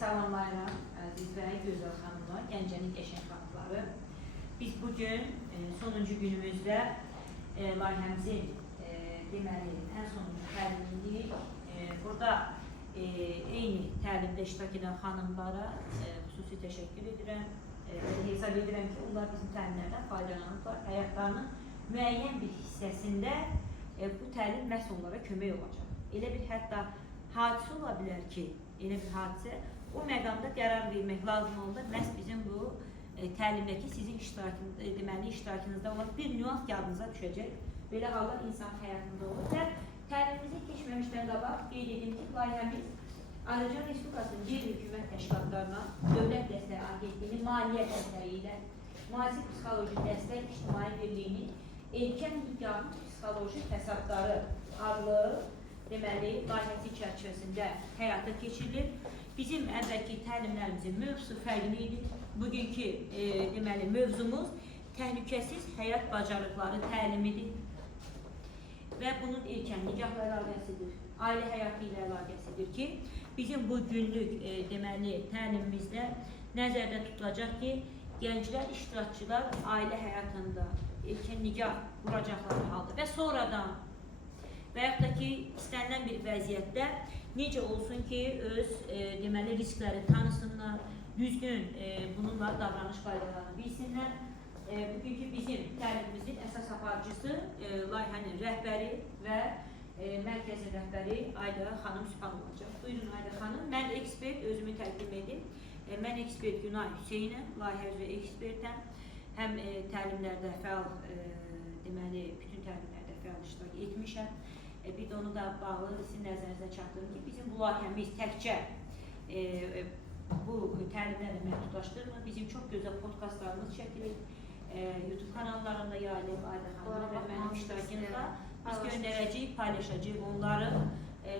salamlayıram əziz və gözəl xanımlar, Gəncənin qəşəng xanımları. Biz bugün sonuncu günümüzdə layihəmizin deməli ən sonuncu təlimiydik. Burada eyni təlimdə iştirak edən xanımlara xüsusi təşəkkür edirəm. Hesab edirəm ki, onlar bizim təlimlərdən faydalanıblar. Həyatlarının müəyyən bir hissəsində bu təlim məhz onlara kömək olacaq. Elə bir hətta hadisə ola bilər ki, elə bir hadisə o məqamda qərar vermək lazım olur. Məhz bizim bu təlimdəki sizin iştirakınızda olan bir nüans yadınıza düşəcək. Belə hallar insan həyatında olur və təlimimizi keçməmişdən qabaq qeyd edim ki, layihəmiz Azərbaycan Respublikasının qeyri-hökumət təşkilatlarına Dövlət Dəstəyi Agentliyinin maliyyə dəstəyi ilə müasir psixoloji dəstək ictimai birliyinin erkən nikahın psixoloji fəsadları adlı layihəsi çərçivəsində həyata keçirilir. Bizim əvvəlki təlimlərimizin mövzusu fərqli idi. Bugünkü mövzumuz təhlükəsiz həyat bacarıqları təlimidir və bunun erkən nikahla əlaqəsidir, ailə həyatı ilə əlaqəsidir ki, bizim bu günlük təlimimizdə nəzərdə tutulacaq ki, gənclər, iştirakçılar ailə həyatında erkən nikah quracaqları halda və sonradan və yaxud da ki, istənilən bir vəziyyətdə necə olsun ki, öz riskləri tanısınlar, düzgün bununla davranış qaydalarını bilsinlər. Bugünkü bizim təlimimizin əsas aparıcısı layihənin rəhbəri və mərkəzin rəhbəri Ayda xanım Sübhan olacaq. Buyurun Ayda xanım, mən ekspert, özümü təqdim edim. Mən ekspert Günay Hüseynəm, layihə üzrə ekspertəm. Həm təlimlərdə fəal, bütün təlimlərdə fəal iştirak etmişəm. Bir də onu da bağlı sizin nəzərinizə çatdırım ki, bizim bu layihəmiz təkcə bu təlimlərlə məhdudlaşdırmır. Bizim çox gözəl podkastlarımız çəkilir. YouTube kanallarında yayılır Ayda xanım və mənim iştirakımda. Biz göndərəcəyik, paylaşacağıq onları.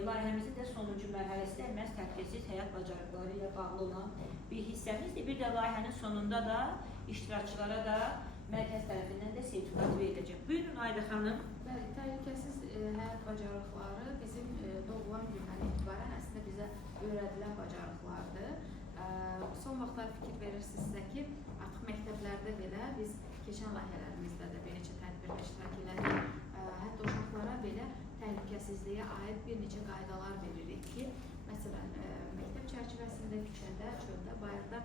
Layihəmizin də sonuncu mərhələsində məhz təhlükəsiz həyat bacarıqları ilə bağlı olan bir hissəmizdir. Bir də layihənin sonunda da iştirakçılara da mərkəz tərəfindən də sertifikat veriləcək. Buyurun Ayda xanım. Təhlükəsiz həyat bacarıqları bizim doğulan gündən etibarən əslində bizə öyrədilən bacarıqlardır. Son vaxtlar fikir verirsinizsə ki, artıq məktəblərdə belə biz keçən layihələrimizdə də bir neçə tədbirdə iştirak elədik. Hətta uşaqlara belə təhlükəsizliyə aid bir neçə qaydalar veririk ki, məsələn, məktəb çərçivəsində, küçədə, çöldə, bayırda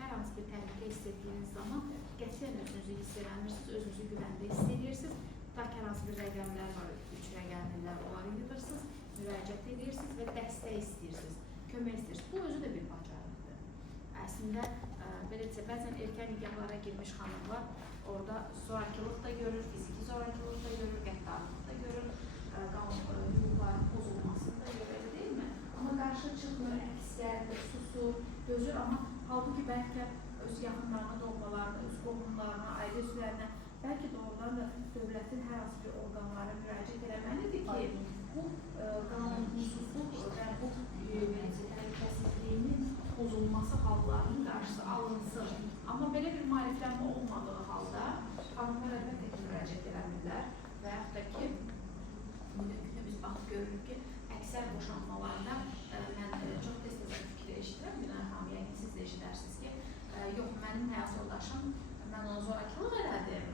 hər hansı bir təhlükə hiss etdiyiniz zaman qətiyyən özünüzü hiss eləmirsiniz, özünüzü güvəndə hiss edirsiniz. Tutaq ki, hər hansı bir rəqəmlər var, 3 rəqəmlər, onları yığırsınız, müraciət edirsiniz və dəstək istəyirsiniz, kömək istəyirsiniz. Bu özü də bir bacarıqdır. Əslində, belə desə, bəzən erkən nikahlara girmiş xanımlar orada zorakılıq da görür, fiziki zorakılıq da görür, qəddarlıq da görür, hüquqların pozulmasını da görür, deyilmi? Amma qarşı çıxmır, əks gəlir, susur, gözür, amma halbuki bəlkə öz yaxınlarına, doğmalarına, öz qohumlarına, ailə üzvlərinə, bəlkə doğrudan da dövlətin hər hansı bir orqanlara müraciət eləməlidir ki, bu qanunsuzluq və bu təhlükəsizliyinin pozulması hallarının qarşısı alınsın. Amma belə bir maariflənmə olmadığı halda qanunlar əlbəttə ki, müraciət eləmirlər və yaxud da ki, bugünkü biz baxıb görürük ki, əksər boşanmalarda mən çox tez-tez fikri eşidirəm, Günay xanım, yəqin siz də eşidərsiniz ki, yox, mənim həyat yoldaşım, mən ona zorakılıq elədim.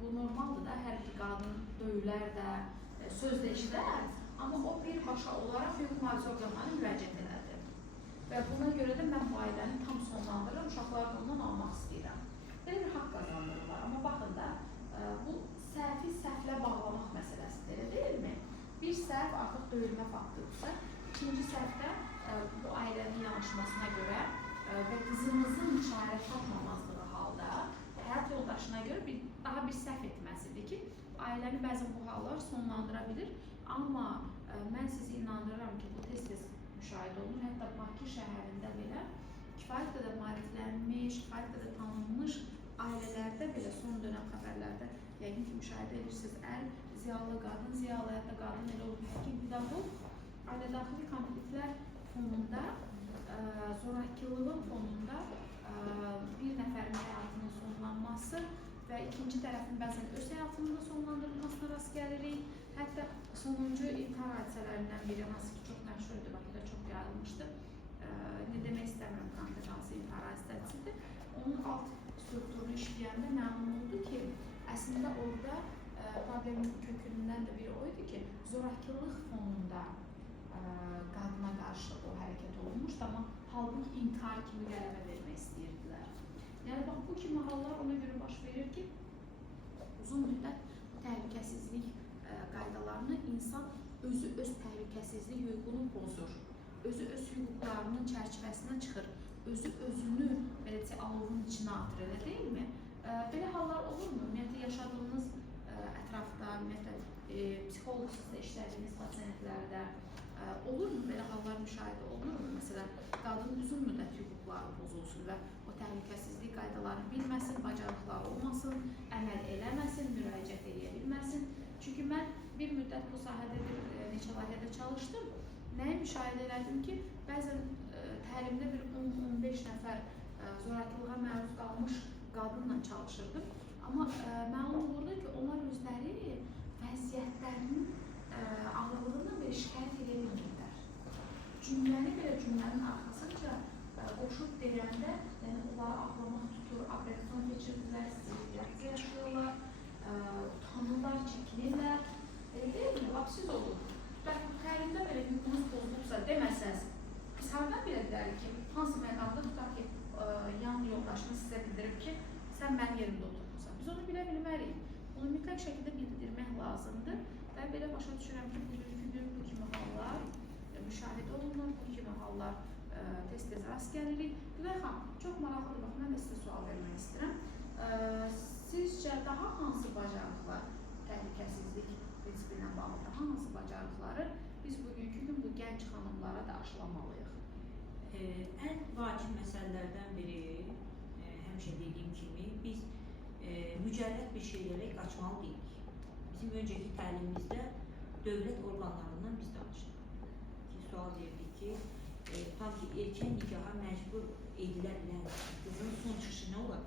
Bu normaldır da, hər bir qadın döyülər də, söz də eşidər, amma o birbaşa olaraq hüquq mühafizə orqanlarına müraciət elədi. Və buna görə də mən bu ailəni tam sonlandırırım, uşaqlarını ondan almaq istəyirəm. Belə bir haqq qazandırırlar, amma baxın da, bu səhvi səhvlə bağlamaq məsələsidir, deyilmi? Bir səhv artıq döyülmə faktıdırsa, ikinci səhvdə bu ailənin yanaşmasına görə və qızımızın işarət tapmamazlığı halda həyat yoldaşına görə daha bir səhv etməsidir ki, ailəni bəzən bu hallar sonlandıra bilir. Amma mən sizi inandırıram ki, bu tez-tez müşahidə olunur. Hətta Bakı şəhərində belə kifayət qədər maariflənmiş, kifayət qədər tanınmış ailələrdə belə son dönəm xəbərlərdə yəqin ki, müşahidə edirsiniz. Ziyalı qadın, ziyalı hətta qadın elə olur ki, pedaqoq ailə-daxili konfliktlər fonunda, zorakılığın fonunda bir nəfərin həyatının sonlanması və ikinci tərəfin bəzən öz həyatının da sonlandırılmasına rast gəlirik. Hətta sonuncu intihar hadisələrindən biri, hansı ki, çox məşhur idi, Bakıda çox yayılmışdı. ərazi tədbiridir. Onun alt strukturunu işləyəndə məlum oldu ki, əslində orada problemin kökündən də biri o idi ki, zorakılıq fonunda qadına qarşı o hərəkət olunmuşdu, amma halbuki intihar kimi qələbə vermək istəyirdilər. Yəni, bax, bu kimi hallar ona görə baş verir ki, uzun müddət təhlükəsizlik qaydalarını insan özü öz təhlükəsizlik hüququnu pozur, özü öz hüquqlarının çərçivəsinə çıxır, özü özünü belə deyək, alovun içinə atır, elə deyilmi? Belə hallar olurmu? Ümumiyyətlə, yaşadığınız ətrafda, ümumiyyətlə, psixoloqsuzda işlədiyiniz pasientlərdə olurmu? Belə hallar müşahidə olunurmu? Məsələn, qadın uzun müddət hüquqları pozulsun və o təhlükəsizlik qaydalarını bilməsin, bacarıqları olmasın, əməl eləməsin, müraciət edə bilməsin. Çünki mən bir müddət bu sahədə neçə layihədə çalışdım. Nəyi müşahidə elədim ki, bəzən təlimdə bir 10-15 nəfər zorakılığa məruz qalmış qadınla çalışırdım. Amma məlum olurdu ki, onlar özləri vəziyyətlərinin ağırlığından belə şikayət edə bilmirlər. Cümləni belə cümlənin arxasınca qoşub deyəndə, yəni onları ağlamaq tutur, operasyon keçirdilər, sterilyasiya yaşıyorlar, utanırlar, çəkinirlər. Deyilmi? Lapsiz olur. Bəlkə təlimdə belə hüququnuz pozulubsa deməsəz, biz haradan bilə bilərik ki, hansı məqamda tutaq ki, yan yoldaşınız sizə bildirib ki, sən mənim yerimdə oturmuşsan. Biz onu bilə bilmərik. Onu mütləq şəkildə bildirmək lazımdır və belə başa düşürəm ki, bugünkü gün bu kimi hallar müşahidə olunur, bu kimi hallar tez-tez rast gəlirik. Gülər xanım, çox maraqlıdır, bax, mən də sizə sual vermək istəyirəm. Sizcə daha hansı bacarıqlar, təhlükəsizlik prinsipi ilə bağlı daha hansı bacarıqları biz bugünkü gün bu gənc xanımlara da aşılamalıyıq? Ən vacib məsələlərdən biri, həmişə dediyim kimi, biz mücərrəd bir şeylərə qaçmalı deyilik. Bizim öncəki təlimimizdə dövlət orqanlarından biz danışdıq. Sual verdik ki, tam ki, erkən nikaha məcbur edilə bilən qızın son çıxışı nə olar?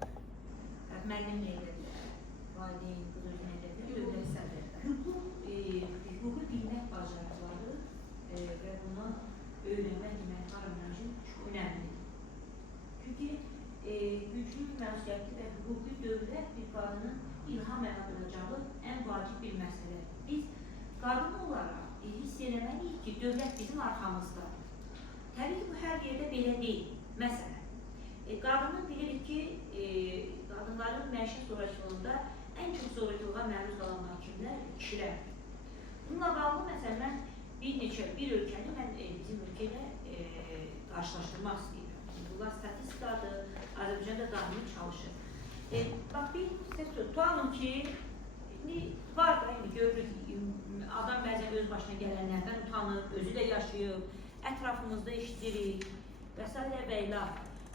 Müəllim nə edə bilər? Valideyn, qız özü nə edə bilər? Dövlət sədrdə. Hüququ bilmək bacarıqları və buna öyrənmək demək harmonajın çox önəmlidir. Çünki güclü məsuliyyətli və hüquqi dövlət bir qadının ilham yaradılacağı ən vacib bir məsələdir. Biz qadın olaraq hiss eləməliyik ki, dövlət bizim arxamızdadır. Təbii ki, bu hər yerdə belə deyil. Məsələn, qadının bilirik ki, qadınların məişət zorakılığında ən çox zorakılığa məruz qalanlar kimlər? Kişilər. Bununla bağlı, məsələn, mən bir ölkəni bizim ölkə ilə qarşılaşdırmaq istəyirəm. Bunlar statistikadır, Azərbaycanda qanuni çalışır. Bax, bir tutalım ki, var da, görürük, adam bəzən öz başına gələnlərdən utanır, özü də yaşayıb, ətrafımızda işləyirik və s. və ilə.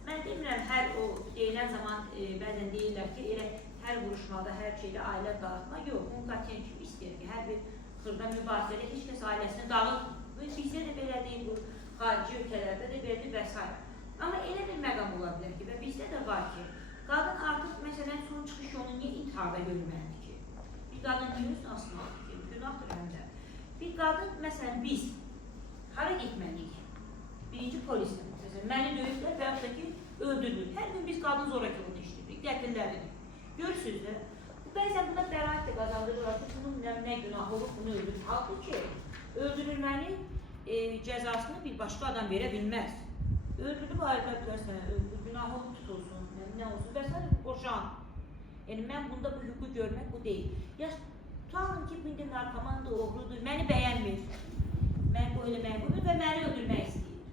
Mən demirəm, hər o deyilən zaman bəzən deyirlər ki, elə hər vuruşmada, hər şeydə ailə dağıtma, yox, onu qatiyyən kimi istəyir ki, hər bir xırda mübahisədə heç kəs ailəsini dağıtmır. Bizdə də belə deyil, bu xarici ölkələrdə də belədir və s. Amma elə bir məqam ola bilər ki, və bizdə də var ki, qadın artıq, məsələn, son çıxış yolu niyə intiharda görməlidir ki? Bir qadın niyə özünü asmalıdır ki? Günahdır həm də. Bir qadın, məsələn, biz hara getməliyik? Birinci polislə, məsələn, məni döyüblər və yaxud da ki, öldürülür. Hər gün biz qadın zorakılığını işləyirik, qətillərini. Görürsünüz də, bəzən buna bəraət də qazandırırlar ki, bunun nə günah olur, bunu öldürür. Halbuki, öldürülmənin cəzasını bir başqa adam verə bilməz. Öldürüb ayrıca bilərsən, günahı tutulsun, nə olsun və s. boşan. Yəni, mən bunda bu hüququ görmək bu deyil. Tutalım ki, bindi narkomandır, oğrudur, məni bəyənmir. Mən bu eləmək bunu və məni öldürmək istəyir.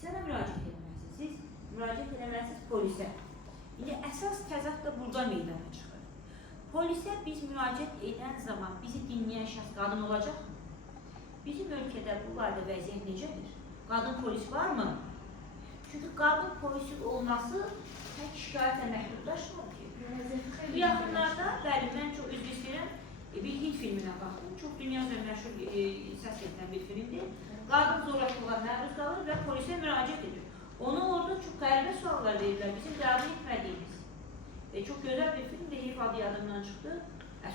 Sənə müraciət edəməlisiniz. Siz müraciət edəməlisiniz polisə. İndi əsas təzad da burada meydana çıxır. Polisə biz müraciət edən zaman bizi dinləyən şəxs qadın olacaqmı? Bizim ölkədə bu layda vəziyyət necədir? Qadın polis varmı? Çünki qadın polisi olması tək şikayətlə məhdudlaşmır ki. Bu yaxınlarda, bəli, mən çox üzv istəyirəm, bir Hint filminə baxdım. Çox dünya üzrə məşhur səs edilən bir filmdir. Qadın zorakılığa məruz qalır və polisə müraciət edir. Onu orada çox qəribə suallar verirlər, bizim qəbul etmədiyimiz. Çox gözəl bir film də heyf adı yadımdan çıxdı.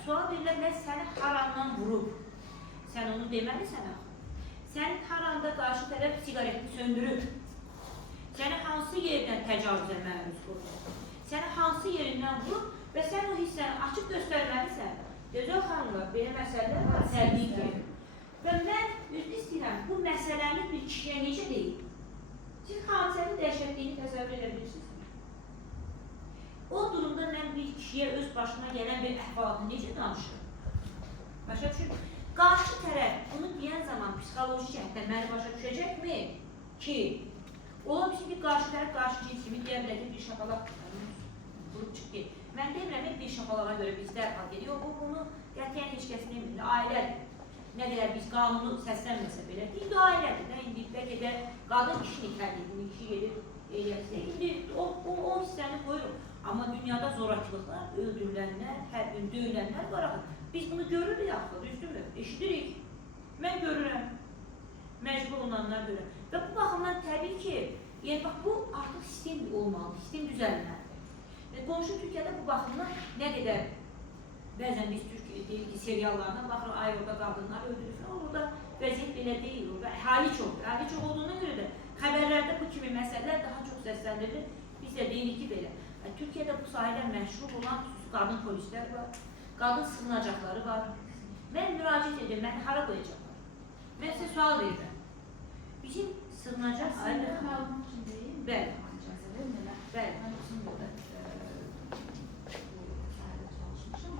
Sual verirlər, səni harandan vurub? Sən onu deməlisən axı. Sənin haranda qarşı tərəf siqaretini söndürüb? Səni hansı yerdən təcavüz təcavüzə məruz qoyulur. Səni hansı yerindən vurur və sən o hissəni açıq göstərməlisən. Gözəl xanımlar, belə məsələlər var, təbii ki. Və mən üzr istəyirəm, bu məsələni bir kişiyə necə deyil? Siz hadisənin dəhşətliyini təsəvvür edə bilirsiniz. O durumda mən bir kişiyə öz başına gələn bir əhvalatı necə danışır? Başa düşün. Qarşı tərəf bunu deyən zaman psixoloji cəhətdən məni başa düşəcəkmi ki, ola bilsin ki, qarşı tərəf qarşı cins kimi deyə bilər ki, bir şapalaq vurub çıx ki. Mən demirəm, bir şapalağa görə biz dərhal gedirik. Bunu qətiyyən heç kəs demir, ailədir. Nə qədər biz qanunu səslənməsə belə, indi ailədir də, indi bəlkə də qadın kişini tərbiyyədir, kişi gedir, eləyəsə, indi o hissəni qoyuruq. Amma dünyada zorakılıqlar, öldürülənlər, hər gün döyülənlər var axı. Biz bunu görürük axı, düzdürmü? Eşidirik. Mən görürəm. Məcbur olanlar görürəm. Və bu baxımdan təbii ki, yəni bax, bu artıq sistem olmalı, sistem düzəlməlidir. Qonşu Türkiyədə bu baxımdan nə qədər bəzən biz deyirik ki, seriallardan baxırıq, ay orada qadınlar öldürür falan, orada vəziyyət belə deyil, orada əhali çoxdur. Əhali çox olduğuna görə də xəbərlərdə bu kimi məsələlər daha çox səsləndirilir. Biz də deyirik ki, belə. Türkiyədə bu sahədə məşhur olan xüsusi qadın polislər var, qadın sığınacaqları var. Mən müraciət edirəm, mən hara qoyacaqlar? Mən sizə sual verirəm. Bizim sığınacaq ayrı... Məlumat üçün deyil, bəli. Bəli. Mən uzun müddət bu sahədə çalışmışam.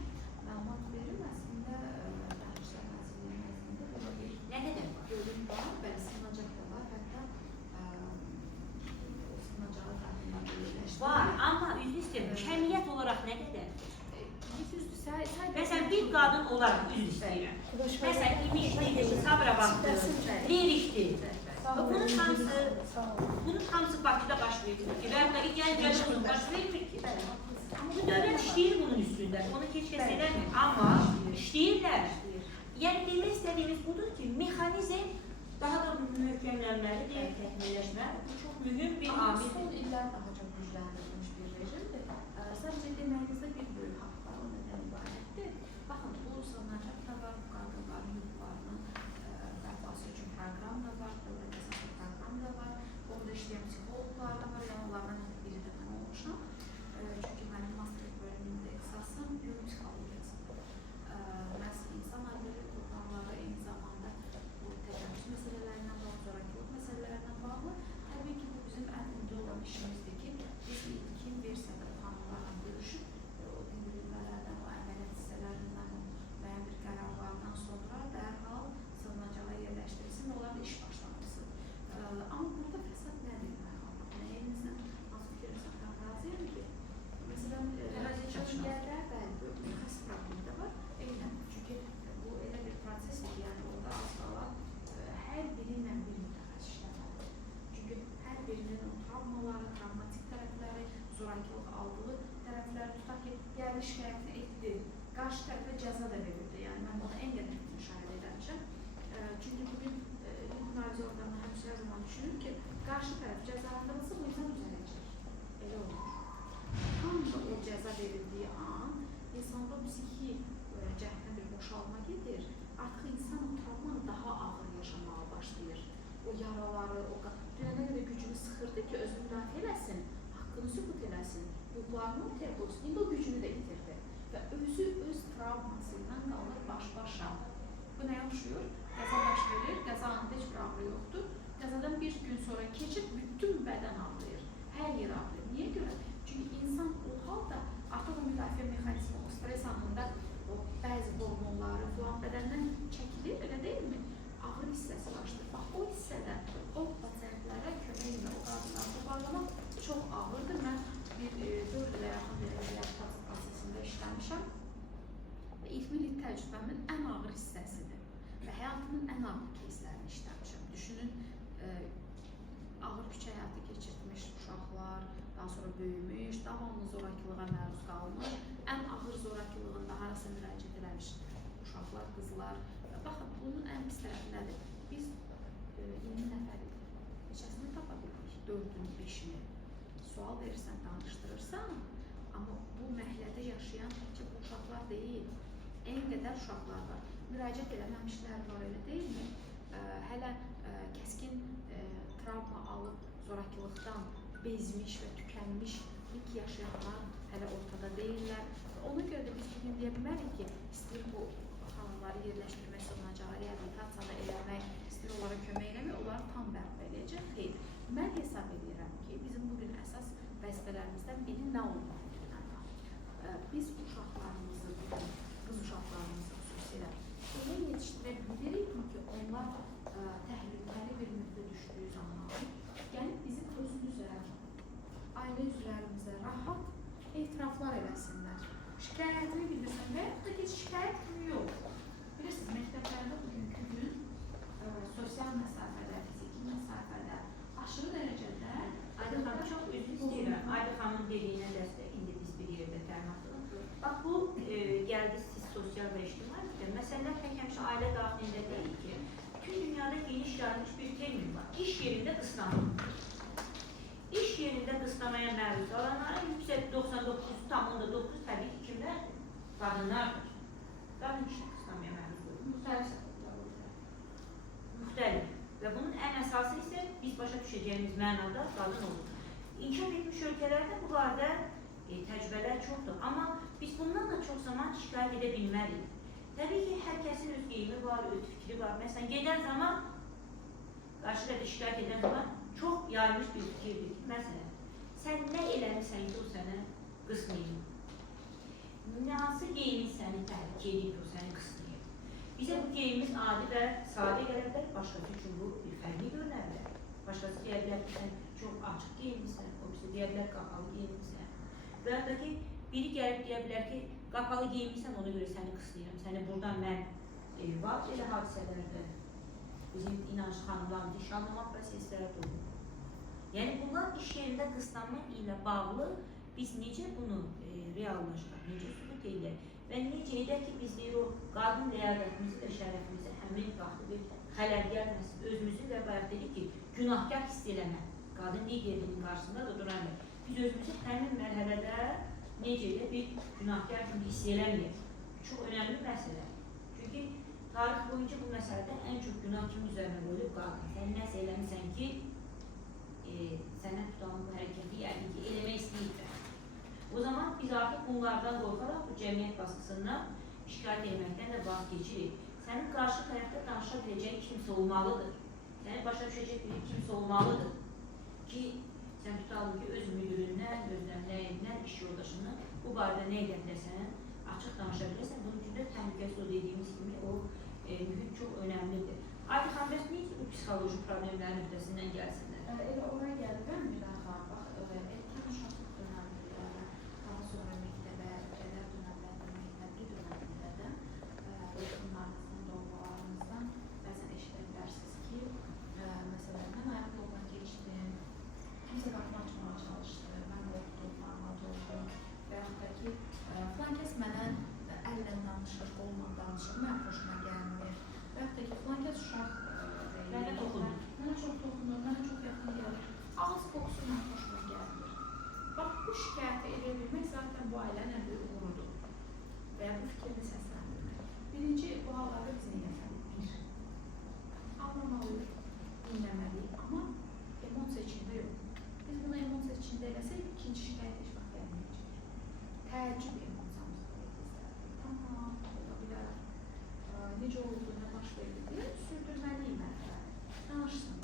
Məlumat verir, əslində Daxilişlər Nazirliyinin nəzdində burada bir Nə qədər var? bölüm var, bəli, sığınacaq da var, hətta o sığınacağı tarafından birləşdirir. Var, amma üzr istəyirəm, kəmiyyət olaraq nə qədər? Məsələn, bir qadın olaraq üzr istəyirəm. Məsələn, imişdir, Sabirabaddır, Lerikdir. Bunun hamısı Bakıda baş verir ki, və yaxud da Gəncədə baş verir ki. Bu dövlət işləyir bunun üstündə, onu heç kəs edəmir, amma işləyirlər. Yəni, demək istədiyimiz budur ki, mexanizm daha da möhkəmlənməlidir, təkmilləşməlidir. Bu çox mühüm bir Amma amil. son illər daha çox gücləndirilmiş bir rejimdir. Sadəcə deməyinizdə bir böyük haqq var, o nədən ibarətdir. Baxın, bu sığınacaq da var, bu qadınların hüquqlarının bərpası üçün proqram da var, dövlət əsaslı proqram da var, orada işləyən psixologlar da var, yəni onlardan biri də mən olmuşam. Çünki mənim master bölümümdə ixtisasım biopsixologiyasıdır. Məhz insan ailələri qurbanları eyni zamanda bu təcavüz məsələlərindən bağlı, zorakılıq məsələlərindən bağlı. Təbii ki, bu bizim ən ümidi olan işimizdir ki, biz ilkin versiyada xanımlarla görüşüb, o dindirilmələrdən, o əməliyyat hissələrindən, o müəyyən bir qərarlardan sonra dərhal sığınacağa yerləşdirilsin, onlarla iş başlanılsın. Amma burada fəsad nədir? Nəyinizlə hansı fikirləsən razıyam ki, məsələn, çözümlərdə bəli, müxəs problemi də var. Eynən, çünki bu elə bir prosesdir, yəni orada az qala hər biri ilə bir mütəxəssis işləməlidir. Çünki hər birinin o travmaları, travmatik tərəfləri, zorakılıq aldığı tərəfləri tutaq ki, yəni şikayətini etdi, qarşı tərəfə cəza da verildi. Yəni mən bunu ən qədər müşahidə edəmişəm. Çünki bugün müraciət orqanı həmişə hər zaman düşünür ki, qarşı tərəf cəzalandırılsa bu insan düzələcək. Elə olur. Tam da o cəza verildiyi an insanda psixi cəhətdən bir boşalma gedir. Artıq insan o travmanı daha ağır yaşamağa başlayır. O yaraları, o dünənə qədər gücünü sıxırdı ki, özünü müdafiə eləsin, haqqını sübut eləsin, hüquqlarını ortaya qoysun. İndi o gücünü də itirdi. Və özü öz travması ilə qalır baş-başa. Bu nəyə oxşuyur? Qəza baş verir, qəzanın heç bir ağrı yoxdur. Qəzadan bir gün sonra keçir, bütün bədən ağrıyır. Hər yer ağrıyır. Niyə görə? Çünki insan o halda artıq o müdafiə mexanizmi, o stres anında o bəzi hormonları falan bədəndən çəkilir, elə deyilmi? Ağır hissəsi başlayır. Bax, o hissədə o pasientlərə kömək ilə o qadınları bağlamaq çox ağırdır. Mən bir 4 ilə yaxın bir reabilitasiya prosesində işləmişəm və 20 illik təcrübəmin ən ağır hissəsidir və həyatımın ən ağır кейslərini işləmişəm. Düşünün, ağır küçə həyatı keçirtmiş uşaqlar, daha sonra böyümüş, davamlı zorakılığa məruz qalmış, ən ağır zorakılığında harasa müraciət eləmiş uşaqlar, qızlar. Baxın, bunun ən pis tərəfi nədir? Biz 20 nəfərik. Neçəsini tapa bildik? 4-ünü, 5-ini. Sual verirsən, danışdırırsan, amma bu məhəllədə yaşayan təkcə bu uşaqlar deyil. En qədər uşaqlar var. Müraciət eləməmişlər var, elə deyilmi? Hələ kəskin travma alıb zorakılıqdan bezmiş və tükənmişlik yaşayanlar hələ ortada deyirlər. Ona görə də biz bugün deyə bilərik ki, istəyir bu xanımları yerləşdirmək, sığınacağı reabilitasiyada eləmək, istəyir onlara kömək eləmək, onları tam bərpa eləyəcək. Xeyr, mən hesab edirəm ki, bizim bugün əsas vəzifələrimizdən biri nə olmalıdır? Biz uşaqlarımızı, qız uşaqlarımızı xüsusilə elə yetişdirə bilirik ki, onlar təhlükəli bir müddət düşdüyü zaman gəlib bizim özümüzə, ailə üzvlərimizə rahat etiraflar eləsinlər. Şikayətini bildirsin və yaxud da ki, şikayət kimi yox. Bilirsiniz, məktəblərdə bugünkü gün sosial məsafədə, fiziki məsafədə aşırı dərəcədə Ayda xanım, çox üzr istəyirəm. Ayda xanımın dediyinə dəstək, indi biz bir yerdə təlimatladıq. Bax, bu gəldi siz sosial və ictimai müddət. Məsələlər tək həmişə ailə daxilində deyil ki, bütün dünyada geniş yayılmış bir termin var. İş yerində qısnama. İş yerində qısnamaya məruz qalanların yüksək 99,9 təbii ki, kimlərdir? Qadınlardır. Qadın kişi qısnamaya məruz qoyulur. müxtəlif səbəblər olur. Müxtəlif. Və bunun ən əsası isə biz başa düşəcəyimiz mənada qadın olur. İnkişaf etmiş ölkələrdə bu barədə təcrübələr çoxdur. Amma biz bundan da çox zaman şikayət edə bilmərik. Təbii ki, hər kəsin öz geyimi var, öz fikri var. Məsələn, gedən zaman, qarşı tərəfə şikayət edən zaman çox yayılmış bir fikirdir. Məsələn, sən nə eləmirsən ki, o səni qısmayır? Hansı geyimin səni təhlükə edib, o səni qısmayır? Bizə bu geyimimiz adi və sadə gələ bilər, başqası üçün bu bir fərqli görünə bilər. Başqası deyə bilər ki, sən çox açıq geyinmirsən, o birisi deyə bilər qapalı geyinmirsən. Və ya da ki, biri gəlib deyə bilər ki, qapalı geyinmirsən, ona görə səni qıslayıram. Səni buradan mən var elə hadisələrdə bizim inanç xanımlarımız iş anlamaq prosesləri olur. Yəni, bunlar iş yerində qıslanma ilə bağlı biz necə bunu reallaşdıraq, necə sübut edək və necə edək ki, biz deyir o qadın ləyaqətimizi və şərəfimizi həmin vaxtı bir xələl gəlməsin, özümüzü və bayaq dedik ki, günahkar hiss eləmək, qadın liderinin qarşısında da duran biz özümüzü həmin mərhələdə necə elə bir günahkar kimi hiss eləməyək. Çox önəmli məsələ. Çünki tarix boyunca bu məsələdə ən çox günah kimi üzərinə qoyulub qadın. Sən nəsə eləmirsən ki, sənə tutan bu hərəkəti yəni ki, eləmək istəyirlər. O zaman biz artıq bunlardan qorxaraq bu cəmiyyət baskısından şikayət etməkdən də vaz keçirik. Sənin qarşı tərəfdə danışa biləcəyin kimsə olmalıdır. Səni başa düşəcək bir kimsə olmalıdır ki, sən tutalım ki, öz müdüründən, öz nəyindən, iş yoldaşından bu barədə nə edə biləsən, açıq danışa biləsən. Bunun üçün də təhlükəsiz o dediyimiz kimi o mühit çox önəmlidir. Ayda xanım, bəs necə bu psixoloji problemlərin öhdəsindən gəlsinlər? Elə oraya gəlirəm bir daha. Bax, erkən uşaqlıq dönəmində, daha sonra məktəbə, qədər dönəmlərdə, məktəbli dönəmində də yaxınlarınızdan, doğmalarınızdan bəzən eşidə bilərsiniz ki, məsələn, mən ayaq yoldan keçdim, kimsə qapını açmağa çalışdı, mən qorxdum, narahat oldum və yaxud da ki, filan kəs mənə əllə danışır, qolla danışır, mən xoşuma gəlmir və yaxud da ki, filan kəs uşaq mənə toxunur. Mənə çox toxunur, mənə çox yaxın gəlir. Ağız kokusu mənə xoşuma gəlmir. Bax, bu şikayəti edə bilmək zaten bu ailənin ən böyük uğurudur və ya bu fikrini səsləndirmək. Birinci, bu hallarda biz nə etməliyik? Anlamalıyıq, dinləməliyik, amma emosiya içində yox. Biz bunu emosiya içində eləsək, ikinci şikayət heç vaxt gəlməyəcək. Təəccüb emosiyamız var bizdə. Tamam, ola bilər. Necə oldu, nə baş verdi deyə sürdürməliyik mərhələ. Danışsın.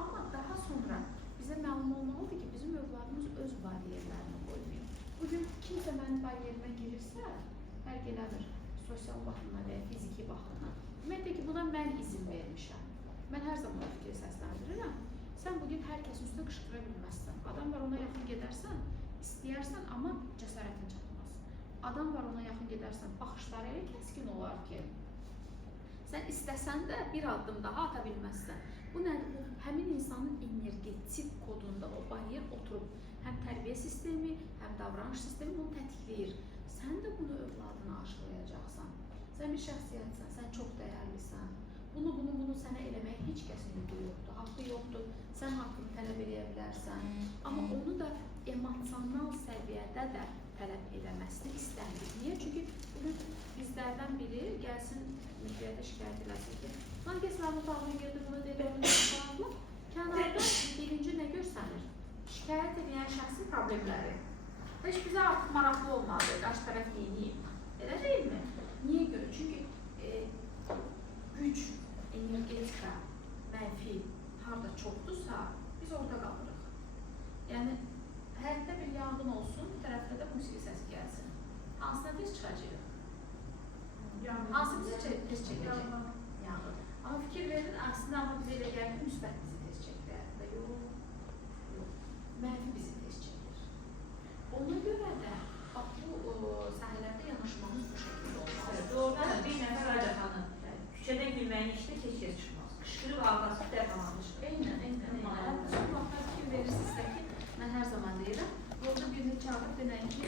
Amma daha sonra bizə məlum olmalıdır ki, bizim övladımız öz bariyerlərini qoymuyor. Bugün kimsə mənim bariyerime girirsə, fərq eləmir, sosial baxımdan və ya fiziki baxımdan. Demək ki, buna mən izin vermişəm. Mən hər zaman o fikri səsləndirirəm. Sən bugün hər kəsin üstünə qışqıra bilməzsən. Adam var, ona yaxın gedərsən, istəyərsən, amma cəsarətin çatmaz. Adam var, ona yaxın gedərsən, baxışları elə kəskin olar ki, sən istəsən də bir addım daha ata bilməzsən. Bu nədir? Bu, həmin insanın energetik kodunda o bariyer oturub. Həm tərbiyə sistemi, həm davranış sistemi bunu tətikləyir. Sən də bunu övladına aşılayacaqsan. Sən bir şəxsiyyətsən, sən çox dəyərlisən. Bunu sənə eləməyə heç kəsin hüququ yoxdur, haqqı yoxdur. Sən haqqını tələb edə bilərsən. Amma onu da emosional səviyyədə də tələb eləməsini istəmirik. Niyə? Çünki bugün bizlərdən biri gəlsin, müdiriyyətə şikayət eləsin ki, lan kəs mənim otağıma girdi, bunu dedi, onu dedi, kənarda birinci nə görsənir? şikayət edən şəxsin problemləri. Heç bizə artıq maraqlı olmadı, qarşı tərəf neyini. Elə deyilmi? Niyə görə? Çünki güc, energetika, mənfi harada çoxdursa, biz orada qalırıq. Yəni, həyatda bir yanğın olsun, bir tərəfdə də musiqi səsi gəlsin. Hansına tez çıxacaq? Hansı bizi tez çəkəcək? Yanğın. Amma fikir verin, əslində amma bizə elə gəlir ki, müsbət bizi tez çəkir. Və yox, mənfi bizi tez çəkir. Ona görə də, bax, bu sahələrdə yanaşmamız bu şəkildə olmalı. Doğrudan bir nəfər Ayda xanım, küçədə gülməyin işdə heç yer çıxmaz. Qışqırıb ağlasıb dəfəlanmışdır. Eynən. Hətta şu vaxtlar fikir verirsinizsə ki, mən hər zaman deyirəm, yolda birini çağırıb denən ki,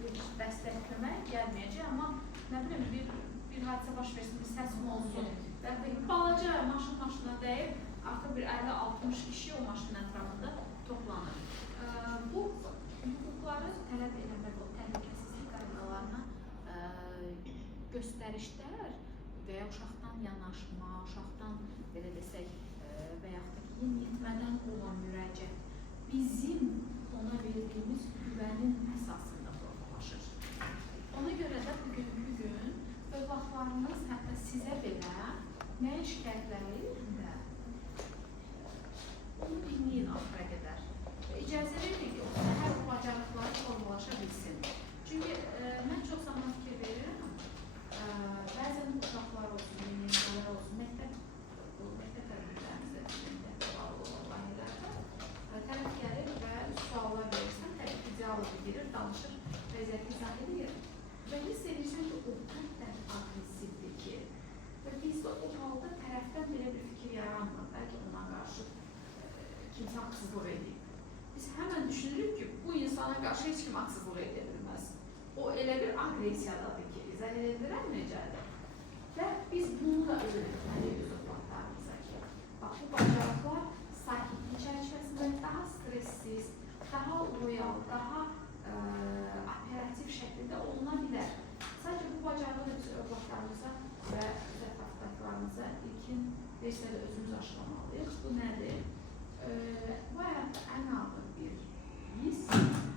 bir dəstək kömək gəlməyəcək, amma nə bilim, bir hadisə baş versin, bir səs olsun. Və balaca maşına dəyib, artıq bir 50-60 kişi o maşının ətrafında toplanır. Bu hüquqları tələb eləmək, o təhlükəsizlik qaydalarına göstərişlər və ya uşaqdan yanaşma, uşaqdan, belə desək, və yaxud da ki, yeniyetmədən olan müraciət bizim ona verdiyimiz güvənin əsasında formalaşır. Ona görə də bugünkü gün övladlarınız hətta sizə belə nəyə şikayətləri onu dinləyin axıra qədər. İcazə verin ki, hər bacarıqları formalaşa bilsin. Çünki mən çox zaman fikir verirəm, bəzən uşaqlar olsun, yeniyetmələr olsun, məktəb tərbiyyələrimizdə bağlı olan layihələrdə tərəf gəlir və suallar verirsən, təbii ki, dialoq edir, danışır, vəziyyəti izah edir. Və hiss edirsən ki, o qədər aqressivdir ki, və bizdə o halda tərəfdən belə bir fikir yaranmır, bəlkə ona qarşı kimsə haqsızlıq edib. Biz həmən düşünürük ki, bu insana qarşı heç kim haqsızlıq edə bilməz. O elə bir aqressiyadadır ki, izah edirəm necədir. Və biz bunu da öyrətməliyik öz övladlarımıza ki, bax, bu bacarıqlar sakitlik çərçivəsində daha stressiz, daha loyal, daha operativ şəkildə oluna bilər. Sadəcə bu bacarıqları biz övladlarımıza və öz ətrafdakılarımıza ilkin versiyada özümüz aşılamalıyıq. Bu nədir? Bu həyatda ən ağır bir his,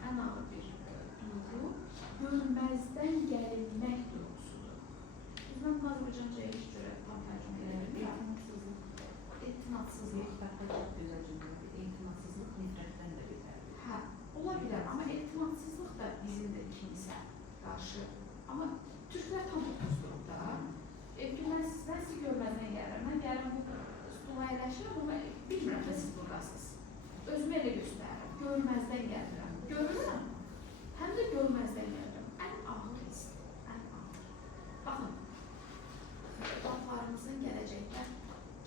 ən ağır bir duyğu görməzdən gəlinmək duyğusudur. Mən Azərbaycanca heç cürə tam tərcümə edə bilmirəm. İtinadsızlıq. Bəlkə çox gözəl cümlədir. İtinadsızlıq nifrətdən də betərdir. Hə, ola bilər, amma etimadsızlıq da bizim də kimsə qarşı. Amma türklər tam otuzdur da. Mən sizi görməzdən gəlirəm. Mən gəlirəm bu stula əyləşirəm, amma bilmirəm ki, siz buradasınız. Özümü elə göstərirəm, görməzdən gəlirəm. Görürəm, həm də görməzdən gəlirəm. Ən ağır hisdir, ən ağır. Baxın, övladlarımızın gələcəkdə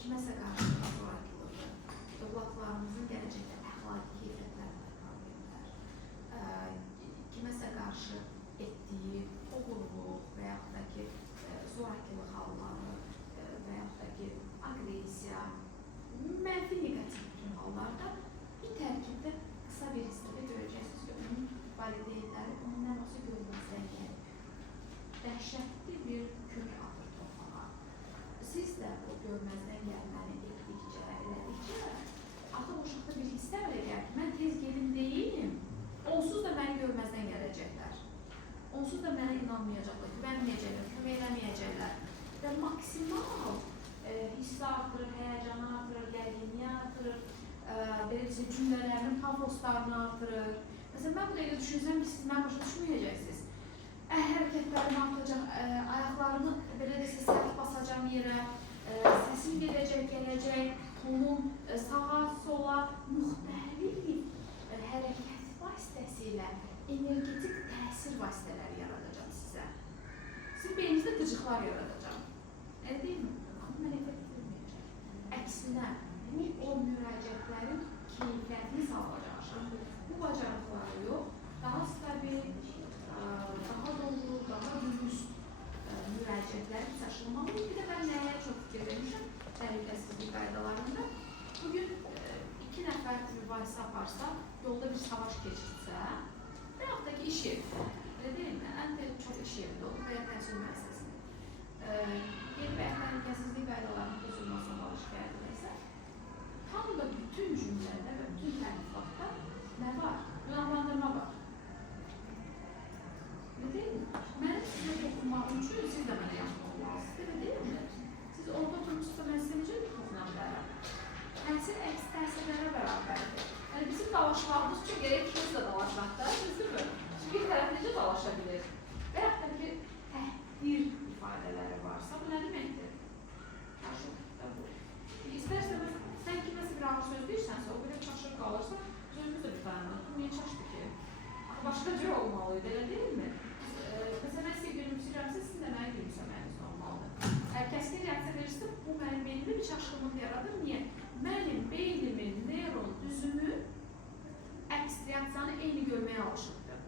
kiməsə qarşı zorakılığı, övladlarımızın gələcəkdə əxlaqi keyfiyyətlərində problemlər, kiməsə qarşı etdiyi oğurluq və yaxud da ki, zorakılıq halları və yaxud da ki, aqressiya, mənfi negativ bütün hallarda bir tərkibdə qısa bir hissədə görəcəksiniz ki, onun valideynləri onun nə olsa görməzdən gəlir. Dəhşətli bir kök atır torpağa. Siz də o görməzdən gəlməni etdikcə, elədikcə, artıq o uşaqda bir hisslər elə gəlir ki, mən tez gelin deyim, onsuz da məni görməzdən gələcəklər. Onsuz da mənə inanmayacaqlar, güvənməyəcəklər, kömək eləməyəcəklər. Və maksimal hissi artırır, həyəcanı artırır, gərginliyi artırır, belə desə, cümlələrinin pafoslarını artırır. Məsələn, mən burada elə düşünsəm ki, siz mənə başa düşməyəcəksiniz. Hərəkətlərimi artacaq, ayaqlarımı belə desə, səhv basacam yerə, səsim gedəcək, gələcək, tonum sağa, sola, müxtəlif hərəkət vasitəsilə energetik təsir vasitələri yaradacaq sizə. Siz beyninizdə qıcıqlar yaradacaq. Elə deyilmi? Amma mən effekt verməyəcəm. Əksinə, o müraciətlərin keyfiyyətini sağlayacaq. Bu bacarıqları yox, daha stabil, daha dolu, daha dürüst müraciətləri biz aşılmalı. Bir də mən nəyə çox fikir vermişəm təhlükəsizlik qaydalarında. Bugün 2 nəfər mübahisə aparsa, yolda bir savaş keçirsə və yaxud da ki, iş yerində, elə deyilmi? Ən çox iş yerində olur və ya təhsil müəssisəsində. Qeyri və təhlükəsizlik qaydalarının pozulmasına bağlı şikayət edilsə, tam da bütün cümlədə və bütün təhqiqatda dalaşmadıqca gərək ikimiz də dalaşmaqda, düzdürmü? Çünki bir tərəf necə dalaşa bilir? Və yaxud da ki, təhdir ifadələri varsa, bu nə deməkdir? Qarşılıqda bu. İstərsəniz, sən kiməsə bir ağır söz deyirsənsə, o belə çaşır qalırsa, sözümüz də bir dayanır. Bu niyə çaşdı ki? Başqa cür olmalıydı, elə deyilmi? Məsələn, sizə gülümsürəmsə, sizin də mənə gülümsəməyiniz normaldır. Əgər kəskin reaksiya verirsə, bu mənim beynimdə bir çaşqınlıq yaradır. Niyə? Mənim beynimin neyron düzümü əks reaksiyanı eyni görməyə alışıqdır.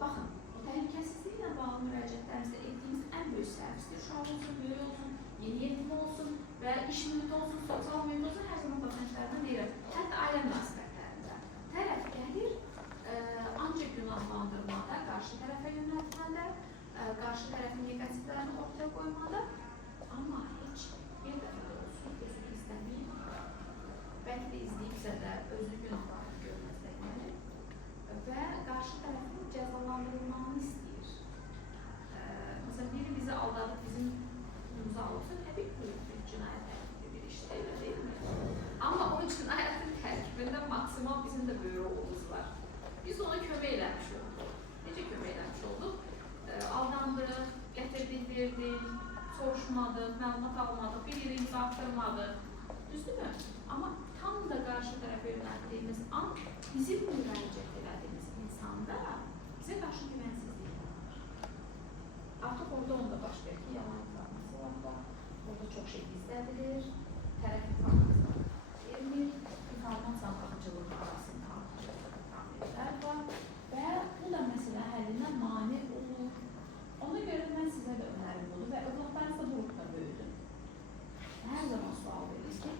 Baxın, o təhlükəsizliklə bağlı müraciətlərimizdə etdiyimiz ən böyük səhvdir. Uşaq olsun, böyük olsun, yeni yetim olsun və iş mühiti olsun, sosial mühiti olsun, hər zaman baxınçlarından deyirəm. Hətta ailə münasibətlərində. Tərəf gəlir, ancaq günahlandırmada, qarşı tərəfə yönəltmədə, qarşı tərəfin negativlərini ortaya qoymada, amma heç bir dəfə də olsun, özünü izləməyib, bəlkə də izləyibsə də özünü günahlarını görməzləməli və qarşı tərəfin cəzalandırılmağını istəyir. Məsələn, biri bizi aldadıb, bizim pulumuzu alıbsa, təbii ki, bir cinayət tərkibli bir işdir, elə deyilmi? Amma o cinayətin tərkibində maksimal bizim də böyük rolumuz var. Biz ona kömək eləmiş olduq. Necə kömək eləmiş olduq? Aldandıq, gətirdik, verdik, soruşmadıq, məlumat almadıq, bir yeri imza atdırmadıq. Düzdürmü? Amma tam da qarşı tərəfə yönəltdiyimiz an bizim müraciət elədiyimiz insanda bizə qarşı güvənsizlik var. Artıq orada onda baş verir ki, yalan informasiya var, orada çox şey gizlədilir, tərəf informasiya vermir, informasiyanın baxıcılığı arasında problemlər var və bu da məsələ həllinə mane olur. Ona görə mən sizə də önerim budur və övladlarınız da bu ruhda böyüdün. Hər zaman sual verir ki,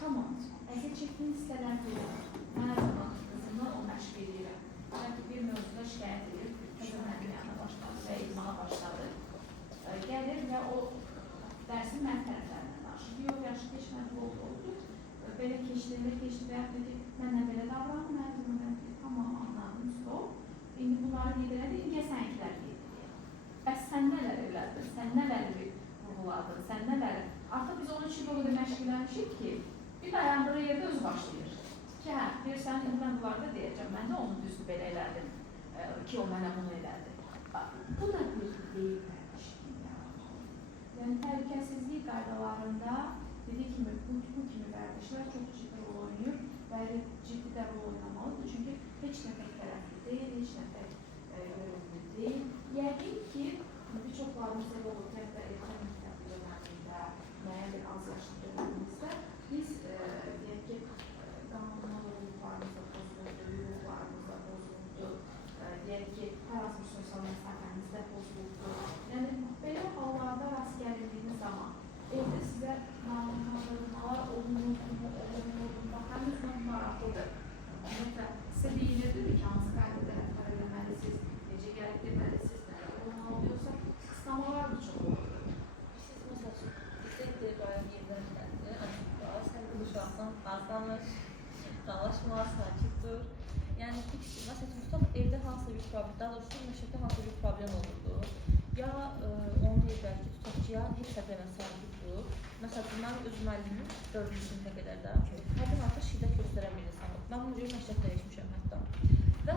tamam, əgər çəkdiyin hissələr deyil, mən hər zaman qızımla o məşq edirəm. Bəlkə bir mövzuda şikayət edir, məsələn, mənim yanına başladı və idmana başladı. Gəlir və o dərsin mən tərəflərindən danışır. Yox, yaşı keçmədi, oldu. Belə keçdi və yaxud dedi, mənlə belə davranın, mən qızımdan ki, tamam, anladım, stop. İndi bunları qeyd elədi, ingə səninkilər qeyd edir. Bəs sən nələr elədin, sən nələri vurguladın, sən nələri... Artıq biz onun üçün o qədər məşq eləmişik ki, bir dayandığı yerdə özü başlayır. Ki, hə, deyirsən, indi mən bunlarda deyəcəm, mən də onu düzdür belə elədim ki, o mənə bunu elədi. Bu da bir deyil pərişkin yaranmalı. Yəni, təhlükəsizlik qaydalarında dediği kimi, bu kimi vərdişlər çox ciddi rol oynayır və ciddi də rol oynamalıdır. Çünki heç nə tək tərəfli deyil, heç nə tək yönümlü deyil. Yəqin ki, bir çoxlarımız da olur, hətta erkən məktəbli dönəmində, müəyyən bir az yaşlı dönəmimizdə biz deyək ki, qanunlar olduqlarımızda pozuldu, hüquqlarımızda pozuldu, deyək ki, hər hansı bir sosial məsafəmizdə pozuldu. Yəni, belə hallarda rast gəlindiyiniz zaman evdə sizə qanunlar olunur, baxanınız maraqlıdır. Ümumiyyətlə, sizə deyilirdir ki, hansı qayda tərəflər eləməlisiniz, necə gəlib deməlisiniz, nələr olmalıdırsa, qısnamalar da çox olur. Siz məsəl üçün, bizdə bayaq yerlərdir, açıqlar, sən bu uşaqsan, azlanır, dalaşma, sakit dur. Yəni, məsəl üçün, tutaq evdə hansısa bir problem, daha doğrusu məşqdə hansısa bir problem olurdu. Ya onu deyirlər ki, tutaq ki, ya heç sədəmə sabitdir. Məsəl üçün, mən öz müəllimim 4-cü sinifə qədər də həddən artıq şiddət göstərən bir insanım. Mən bunu görə məşqdə dəyişmişəm hətta. Və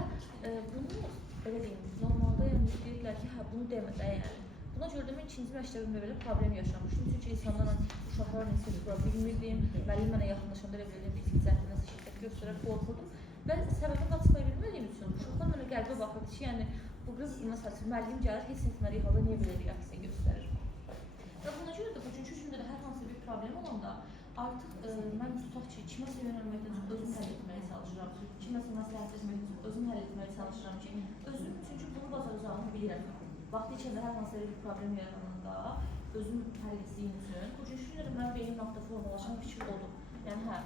bunu, belə deyim, normalda yəni deyirlər ki, hə, bunu demə də yəni. Buna görə də mən ikinci məktəbimdə belə problem yaşamışdım. Çünki insanlarla, uşaqlarla necə qura bilmirdim. Müəllim mənə yaxınlaşanda elə bilirdim, fiziki cəhətdə nəsə şiddət göstərər, qorxurdum. Və səbəbini açıqlaya bilmədiyim üçün uşaqlar mənə qəlbə baxırdı ki, yəni bu qız, məsəl üçün, müəllim gəlir, heç etmədiyi halda niyə belə reaksiya göstərir? Və buna görə də, üçüncü gündə də hər hansı bir problem olanda artıq mən tutaq ki, kiməsə yönəlməkdən üçün özüm həll etməyə çalışıram, kiməsə məsləhət etmək üçün özüm həll etməyə çalışıram ki, özüm, çünki bunu bacaracağımı bilirəm. Vaxtı içində hər hansı bir problem yarananda özüm həll etdiyim üçün, üçüncü gündə də mənim beynim naqda formalaşan fikir oldu. Yəni, hə,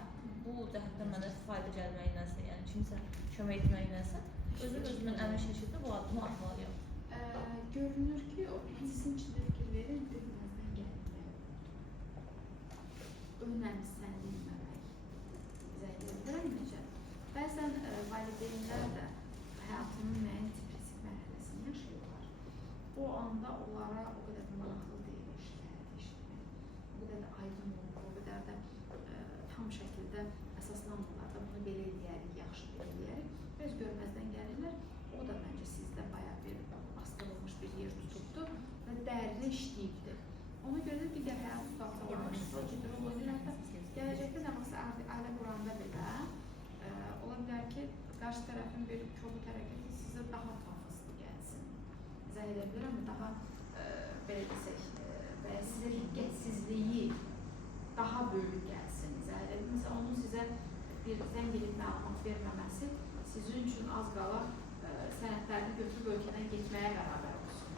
bu cəhətdən mənə fayda gəlməyinənsə, yəni kimsə kömək etməyinənsə, özümdən əmin şəkildə bu addımı atmalıyam. Görünür ki, o sizin içində fikir verin, bilməzdən gəlmək. Önəmsənilməmək. Zənglələr necə? Bəzən valideynlər də həyatının müəyyən depressiv mərhələsini yaşayırlar. O anda onlara o qədər maraqlı deyil işlər, o qədər də aydın olur, o qədər də tam şəkildə əsaslanmırlar. yaxşı eləyərik. Biraz görməzdən gəlirlər. O da məncə sizdə bayağı bir bastırılmış bir yer tutubdur və dərinə işləyibdir. Ona görə də digər həyat tutarsalarımızda ciddi rol edir. Hətta gələcəkdə nə varsa ailə quranda belə ola bilər ki, qarşı tərəfin bir kobud hərəkəti sizə daha tafızlı gəlsin. İzah edə bilirəm, daha belə desək və ya sizə diqqətsizliyi daha böyük gəlsin. İzah edə bilirəm. Məsələn, onun sizə bir zəng edib məlumat verməməsi sizin üçün az qala sənədlərini götürüb ölkədən getməyə bərabər olsun.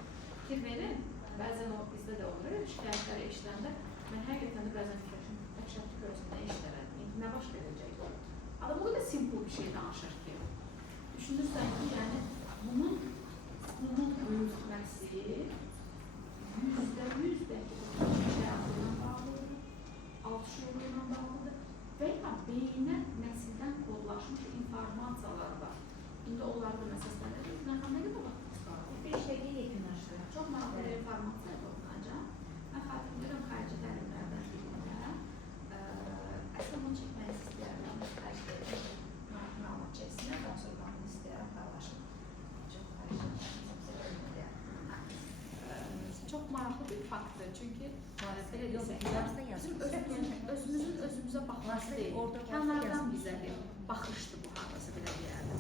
Fikir verin, bəzən o bizdə də olur, şikayətləri eşidəndə mən həqiqətən də bəzən fikirləşim, dəhşətli görəsən nə işlərəm, nə baş verəcək? Adam o qədər simple bir şey danışır ki, düşünürsən ki, yəni bunun böyütməsi %100 bəlkə də həyatından bağlıdır, alt şuuruyla bağlıdır və ya beyinə nəsildən kodlaşmış informasiyalar var. İndi onları da məsələsəndir, nə qədər vaxtımız var? Bir şeyə yekunlaşdırır. Çox maraqlı bir informasiya olunacaq. Mən xatırlayıram xarici təlimlərdən birində. Əslində bunu çəkməyi istəyərəm, xarici məlumat çəksinə, daha sonra bunu istəyərəm paylaşım. Çox maraqlı bir faktdır, çünki belə desək, özümüzün özümüzə baxması deyil, kənardan bizə baxışdır bu hardasa belə deyərdim.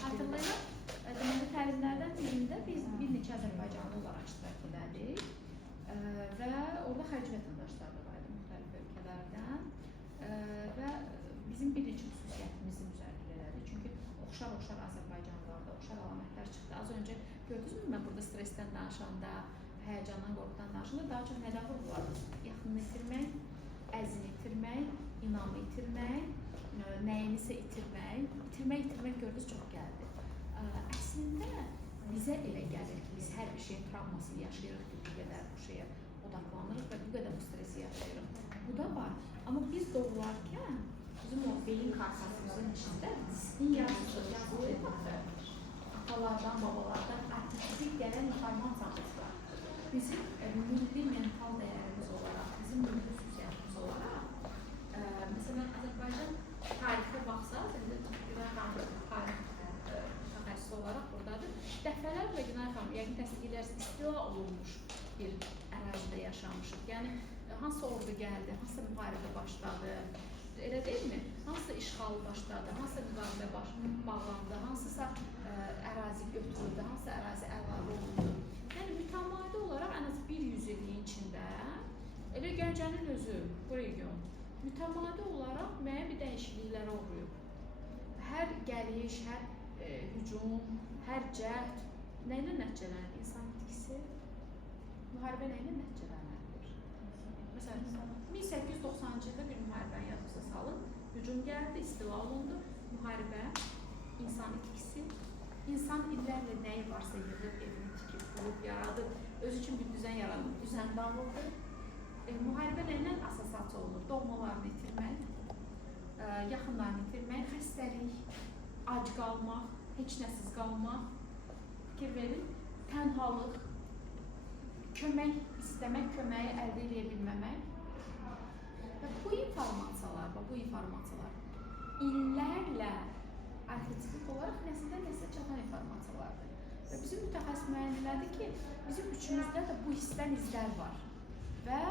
Xatırlayıram, deməli təlimlərdən birində biz bir neçə Azərbaycanlı olaraq iştirak edərdik və orada xarici vətəndaşlar da var idi müxtəlif ölkələrdən və bizim bir neçə xüsusiyyətimizi müzakirə elədik. Çünki oxşar Azərbaycanlılarda oxşar əlamətlər çıxdı. Az öncə gördünüzmü, mən burada stressdən danışanda, həyəcandan, qorxudan danışanda daha çox nədən vurğuladım? Yaxınını itirmək, əzini itirmək, inamı itirmək, nəyinisə itirmək gördünüz çox gəldi. Əslində bizə elə gəlir ki, biz hər bir şeyin travmasını yaşayırıq ki, bu qədər bu şeyə odaqlanırıq və bu qədər bu stresi yaşayırıq. Bu da var. Amma biz doğularkən bizim o beyin karkasımızın içində diskin yazılır. Atalardan, babalardan artistik gələn informasiyamız var. Bizim milli mental dəyərimiz olaraq, bizim milli xüsusiyyətimiz olaraq, məsələn, Azərbaycan tarixə baxsaq, Günay xanım tarix mütəxəssisi olaraq buradadır. Dəfələrlə Günay xanım, yəqin təsdiq edərsiniz, istila olunmuş bir ərazidə yaşamışıq. Yəni, hansı ordu gəldi, hansı müharibə başladı, elə deyilmi? Hansı işğal başladı, hansı müqavimə bağlandı, hansısa ərazi götürüldü, hansı ərazi əlavə olundu. Yəni, mütəmadi olaraq ən az bir yüzilliyin içində, elə Gəncənin özü, bu region, mütəmadi olaraq müəyyən bir dəyişikliklərə uğrayıb. Hər gəliş, hər hücum, hər cəhd nə ilə nəticələnir? İnsan itkisi, müharibə nə ilə nəticələnir? Məsələn, 1890-cı ildə bir müharibəni yadınıza salın, hücum gəldi, istila olundu, müharibə, insan itkisi, insan illərlə nəyi varsa yığıb, evini tikib, qurub, yaradıb, öz üçün bir düzən yaradıb, düzən dağıldı. Müharibə nə ilə asasiyasiya olunur? Doğmalarını itirmək, yaxınlarını itirmək, xəstəlik, ac qalmaq, heç nəsiz qalmaq, fikir verin, tənhalıq, kömək istəmək, köməyi əldə edə bilməmək. Və bu informasiyalar illərlə arxetipik olaraq nəsildən nəsə çatan informasiyalardır. Və bizim mütəxəssis müəyyənlədi ki, bizim üçümüzdə də bu hissdən izlər var. Və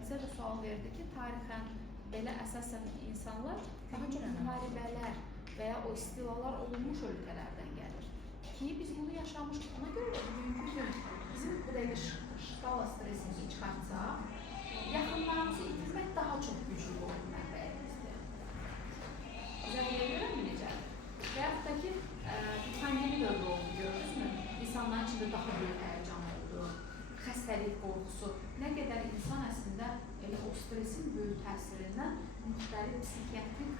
bizə də sual verdi ki, tarixən belə əsasən insanlar müharibələr və ya o istilalar olunmuş ölkələrdən gəlir. Ki, biz bunu yaşamışıq. Ona görə də bugünkü gün bizim bu dəqiqə şkala stresini çıxartsaq, yaxınlarımızı itirmək daha çox güclü olur mənbəyimizdir. Bizə deyilmirəm mi necə? Və yaxud da ki, bir pandemi dövrü oldu, görürsünüz mü? İnsanların içində daha böyük həyəcan oldu, xəstəlik qorxusu. Nə qədər insan əslində elə o stresin böyük təsirindən müxtəlif psixiatrik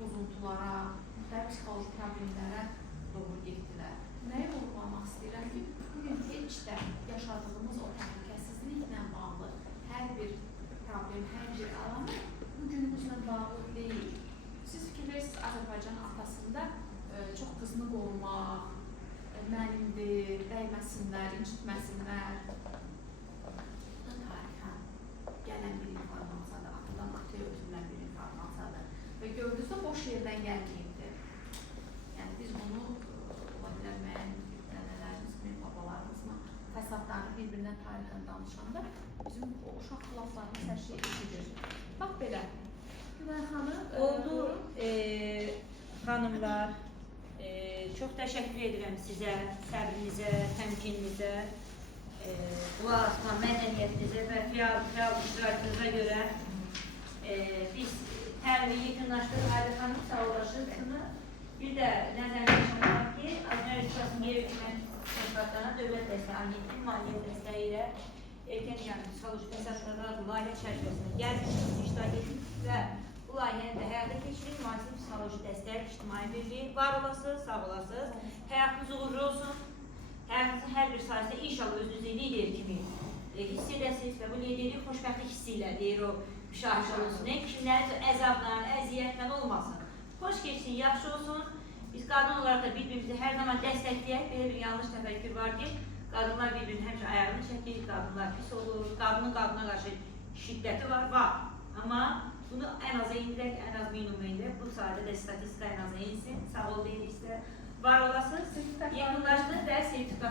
pozuntulara, müxtəlif psixoloji problemlərə doğru getdilər. Nəyi vurğulamaq istəyirəm ki, bugün heç də yaşadığımız o təhlükəsizliklə bağlı hər bir problem, hər bir əlamət bugünümüzlə bağlı deyil. Siz fikir verirsiniz, Azərbaycan atasında çox qızını qorumaq, mənimdir, dəyməsinlər, incitməsinlər. Tarixən gələn bir informasiyadır, atılan ataya ötürülən bir informasiyadır. Və gördünüzsə, boş yerdən gəlməyibdir. bir-birindən tarixən danışanda bizim o uşaq xilaslarımız hər şey eşidir. Bax belə. Günay xanım, Oldu xanımlar. Çox təşəkkür edirəm sizə, səbrinizə, təmkininizə, qulaq asma mədəniyyətinizə və fəal iştirakınıza görə biz təlimi yekunlaşdırıq. Ayda xanım sağ olasınız. Bir də nəzərdə yaşamaq ki, Azərbaycan Respublikasının Yer Hükümət Təşkilatlarına dövlət dəstəyi, agentlik maliyyə dəstəyi ilə erkən yardım çalışma əsaslarında layihə çərçivəsində gəlmişik, iştirak etdik və bu layihəni də həyata keçirik. Müasir psixoloji dəstək, ictimai birliyi var olasınız, sağ olasınız. Həyatınız uğurlu olsun. Həyatınızın hər bir sahəsində inşallah özünüzü lider kimi hiss edəsiniz və bu liderlik xoşbəxtlik hissi ilə deyir o müşahidə olunsun. Kimlərin əzabla, əziyyətlə olmasın. Xoş keçsin, yaxşı olsun. Biz qadın olaraq da bir-birimizi hər zaman dəstəkləyək. Belə bir yanlış təfəkkür var ki, qadınlar bir-birinin həmişə ayağını çəkir, qadınlar pis olur, qadının qadına qarşı şiddəti var. Amma bunu ən aza indirək, ən az minimuma indirək. Bu sayədə də statistika ən aza insin. Sağ ol deyirik sizə. Var olasınız. Yekunlaşdınız və sertifikat